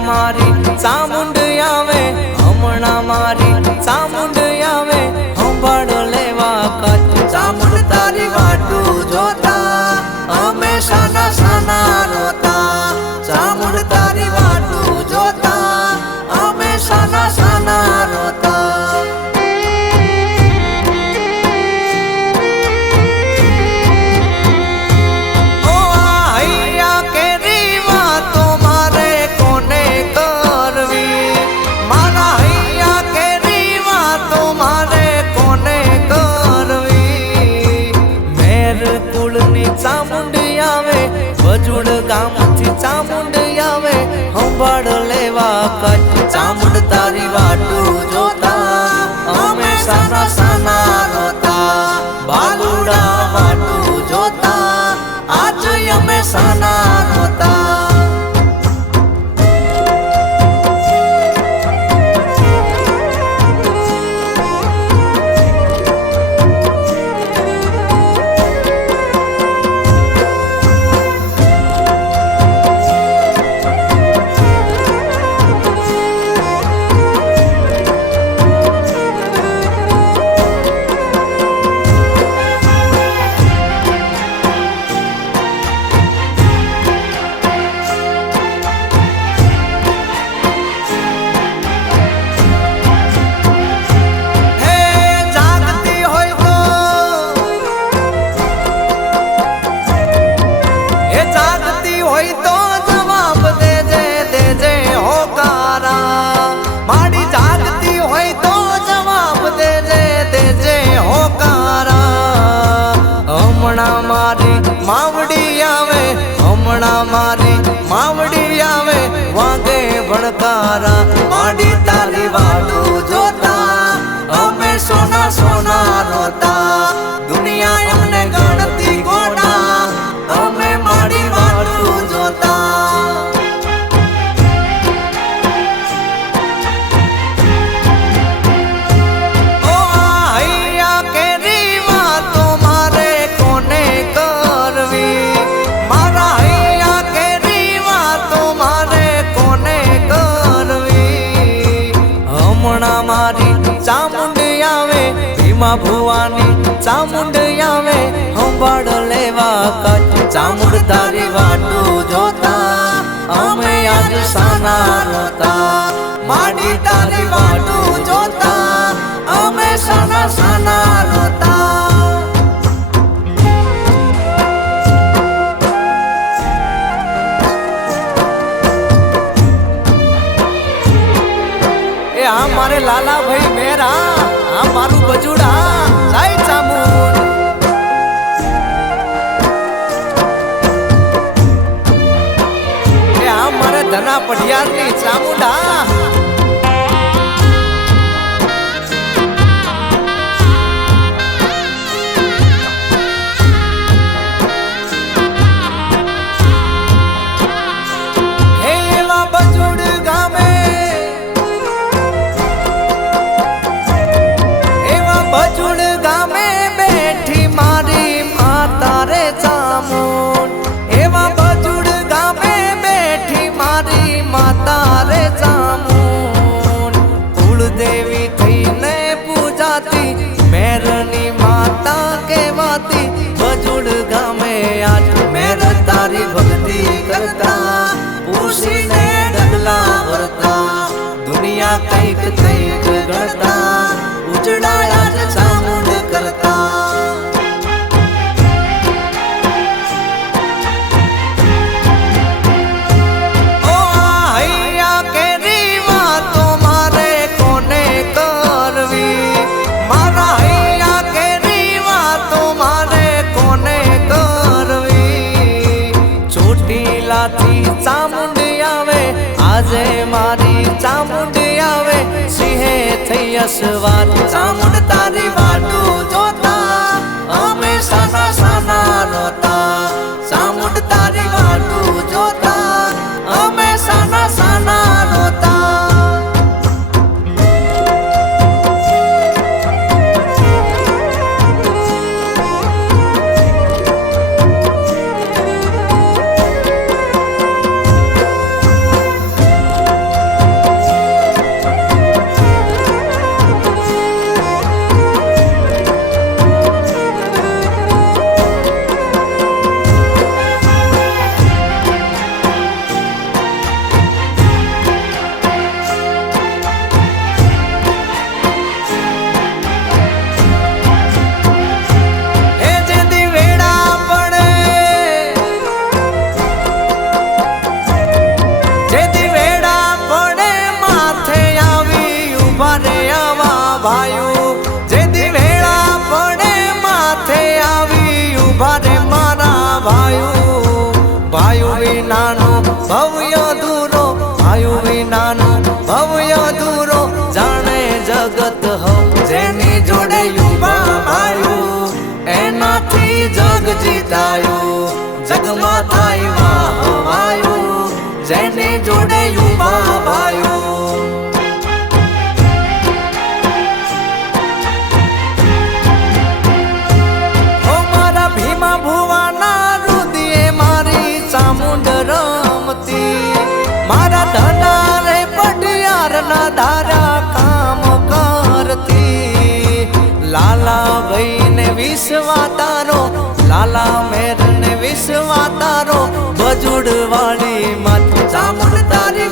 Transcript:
मारी चामुंड आवे हमणा मारी चामुंड आवे हंभाड़ लेवा कच चामुंड तारी वाटू जोता अमे साना साना रोता चामुंड तारी वाटू जोता अमे साना साना रोता चामुंड आवे वजुड़ गाम थी चामुंड आवे हंभाड़ लेवा कच चामुंड तारी वाटू जोता अमे साना साना रोता बालुड़ा वाटू जोता आज अमे साना रोता मावड़ी आवे हमणा मारी मावड़ी आवे वागे भड़कारा माड़ी तारी वाटू जोता अमे सोना सोना रोता दुनिया हमने गणती गोड़ा अमे माड़ी वाटू जोता चामुंड आवे भीमा भुवानी चामुंड आवे हंभाड़ लेवा कच चामुंड तारी वाटू जोता अमे आज साना रोता माड़ी तारी वाटू जोता अमे साना साना रोता मारे लाला भाई मेरा मारू बजुड़ा साई चामुंड मारे धना पटियार की चामुंडा बजुड़ गामे बैठी मारी माता रे चामुंड एवा बजुड़ गामे बैठी मारी माता रे चामुंड कुल देवी थी ने पूजाती मेरनी माता कहवाती बजुड़ गामे आज मेर तारी भक्ति करता पूसी ने डगला भरता दुनिया कैक कैक गढ़ता उजड़ाया चामुंड करता ओ हैया के रीवा तुम्हारे कोने करवी मारा हैया के रीवा तुम्हारे कोने करवी छोटी लाथी चामुंड आवे आजे मारी चामुंड आवे सिंहे थई असवार चामुंड तारी वाटू जोता अमे साना साना रोता चामुंड तारी वाटू जोता अमे साना साना रोता ભવ્ય દૂરો આયુ વિનાનું ભવ્ય દૂરો જાણે જગત હો જેની જોડે યુવા ભાયું એનાથી જગ જીતાયું જગમાં થાય વાહવાયું જેની જોડે યુવા ભાયું ઓ મારા ભીમા ભુવાના રુદિયે મારી ચામુંડ રમતી મારા ધના રે પટિયારના ધારા કામ કરતી લાલા ભાઈ ને વિશ્વા તારો લાલા મેર ને વિશ્વા તારો બજુડ વાળી મત ચામુંડ તારી